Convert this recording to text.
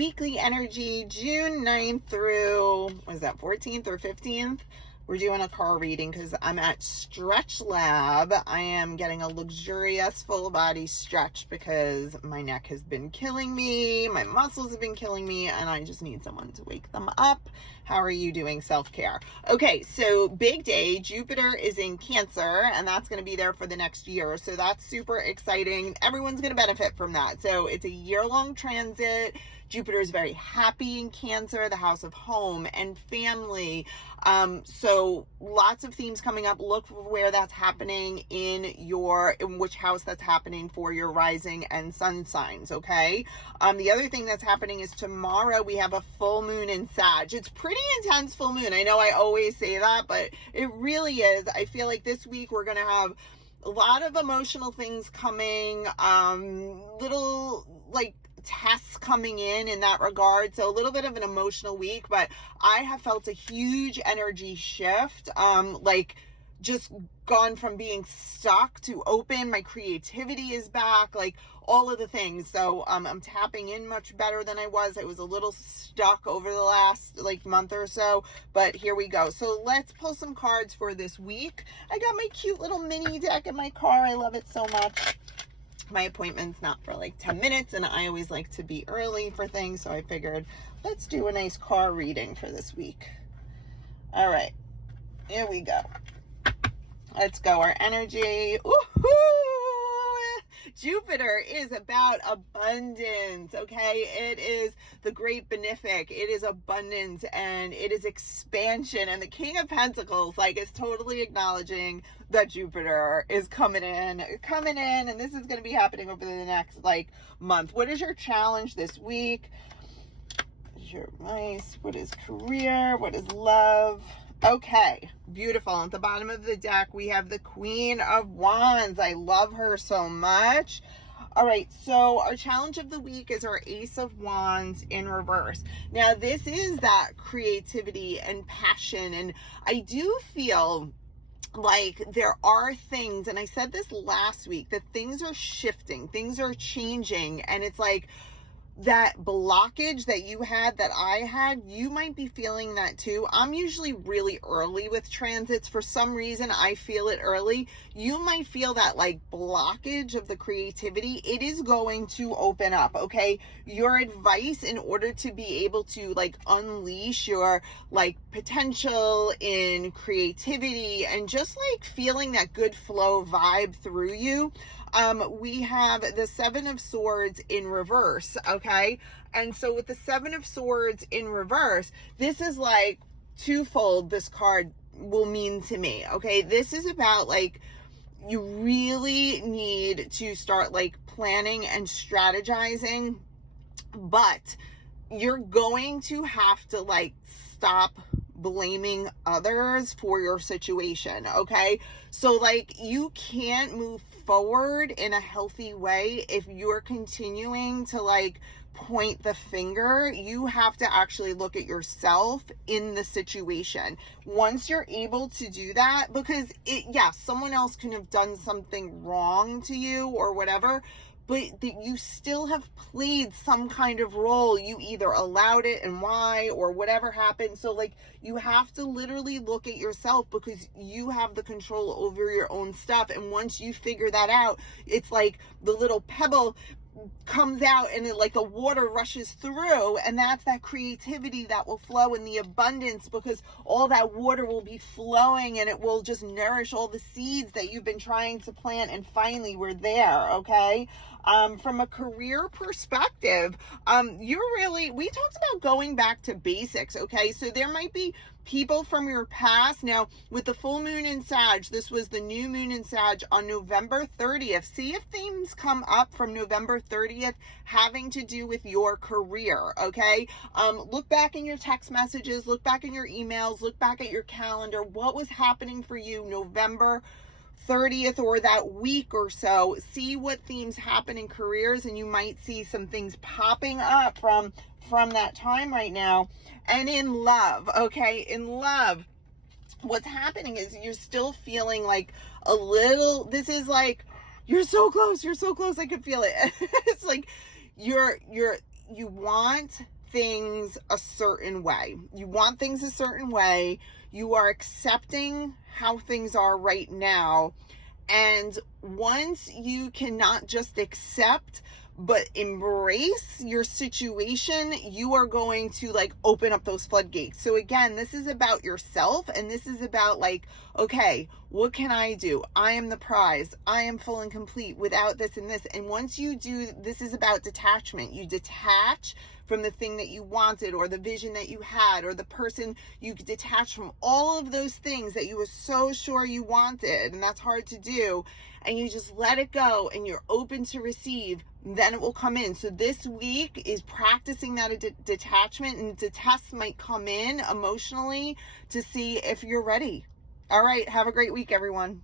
weekly energy, June 9th through, what is that, 14th or 15th? We're doing a car reading because I'm at Stretch Lab. I am getting a luxurious full body stretch because my neck has been killing me, my muscles have been killing me, and I just need someone to wake them up. How are you doing self-care? Okay, so big day. Jupiter is in Cancer, and that's going to be there for the next year. So that's super exciting. Everyone's going to benefit from that. So it's a year-long transit. Jupiter is very happy in Cancer, the house of home and family. So lots of themes coming up. Look for where that's happening in which house that's happening for your rising and sun signs, okay? The other thing that's happening is tomorrow we have a full moon in Sag. It's pretty intense full moon. I know I always say that, but it really is. I feel like this week we're going to have a lot of emotional things coming, little like tests coming in that regard. So a little bit of an emotional week, but I have felt a huge energy shift, like just gone from being stuck to open. My creativity is back, like all of the things. So I'm tapping in much better than I was. I was a little stuck over the last like month or so, but here we go. So let's pull some cards for this week. I got my cute little mini deck in my car. I love it so much. My appointment's not for like 10 minutes, and I always like to be early for things, so I figured let's do a nice car reading for this week. All right, here we go. Let's go. Our energy. Woohoo! Jupiter is about abundance, okay? It is the great benefic. It is abundance and it is expansion. And the King of Pentacles, like, is totally acknowledging that Jupiter is coming in, and this is going to be happening over the next, like, month. What is your challenge this week? What is your advice? What is career? What is love? Okay, beautiful. At the bottom of the deck, we have the Queen of Wands. I love her so much. All right, so our challenge of the week is our Ace of Wands in reverse. Now, this is that creativity and passion, and I do feel like there are things, and I said this last week, that things are shifting, things are changing, and it's like, that blockage that you had, that I had, you might be feeling that too. I'm usually really early with transits. For some reason, I feel it early. You might feel that like blockage of the creativity. It is going to open up, okay? Your advice in order to be able to like unleash your like potential in creativity and just like feeling that good flow vibe through you. We have the Seven of Swords in reverse, okay? And so with the Seven of Swords in reverse, this is like twofold this card will mean to me, okay? This is about like, you really need to start like planning and strategizing, but you're going to have to like stop blaming others for your situation, okay? So like, you can't move forward in a healthy way if you're continuing to like point the finger. You have to actually look at yourself in the situation. Once you're able to do that, because someone else can have done something wrong to you or whatever, but that you still have played some kind of role. You either allowed it and why, or whatever happened. So like, you have to literally look at yourself because you have the control over your own stuff. And once you figure that out, it's like the little pebble comes out and it, like the water rushes through, and that's that creativity that will flow in the abundance, because all that water will be flowing and it will just nourish all the seeds that you've been trying to plant, and finally we're there, okay? From a career perspective, we talked about going back to basics, okay? So there might be people from your past. Now, with the full moon in Sag, this was the new moon in Sag on November 30th. See if themes come up from November 30th having to do with your career, okay? Look back in your text messages, look back in your emails, look back at your calendar. What was happening for you November 30th or that week or so? See what themes happen in careers, and you might see some things popping up from that time right now. And in love, okay, in love, what's happening is you're still feeling like a little, this is like, you're so close, I could feel it. It's like you're you want things a certain way. You want things a certain way. You are accepting how things are right now. And once you cannot just accept, but embrace your situation, you are going to like open up those floodgates. So again, this is about yourself, and this is about like, okay, what can I do? I am the prize. I am full and complete without this and this. And once you do, this is about detachment. You detach from the thing that you wanted, or the vision that you had, or the person. You detach from all of those things that you were so sure you wanted, and that's hard to do, and you just let it go, and you're open to receive. Then it will come in. So this week is practicing that detachment, and the tests might come in emotionally to see if you're ready. All right, have a great week, everyone.